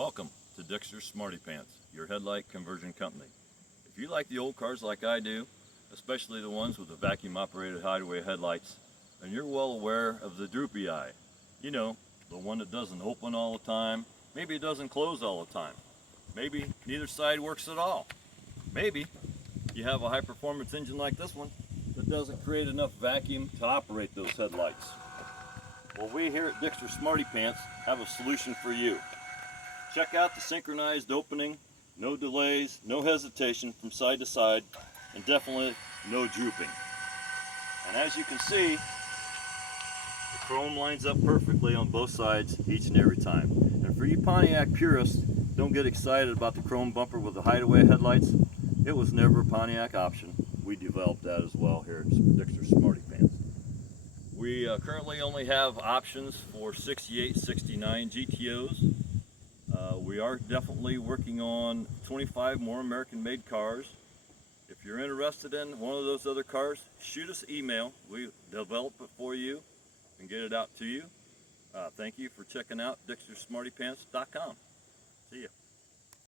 Welcome to Dexter's Smarty Pants, your headlight conversion company. If you like the old cars like I do, especially the ones with the vacuum operated hideaway headlights, then you're well aware of the droopy eye. You know, the one that doesn't open all the time, maybe it doesn't close all the time. Maybe neither side works at all. Maybe you have a high performance engine like this one that doesn't create enough vacuum to operate those headlights. Well, we here at Dexter's Smarty Pants have a solution for you. Check out the synchronized opening, no delays, no hesitation from side to side, and definitely no drooping. And as you can see, the chrome lines up perfectly on both sides each and every time. And for you Pontiac purists, don't get excited about the chrome bumper with the hideaway headlights. It was never a Pontiac option. We developed that as well here at Dexter's Smarty Pants. We currently only have options for 68, 69 GTOs. We are definitely working on 25 more American-made cars. If you're interested in one of those other cars, shoot us an email. We develop it for you and get it out to you. Thank you for checking out DexterSmartyPants.com. See ya.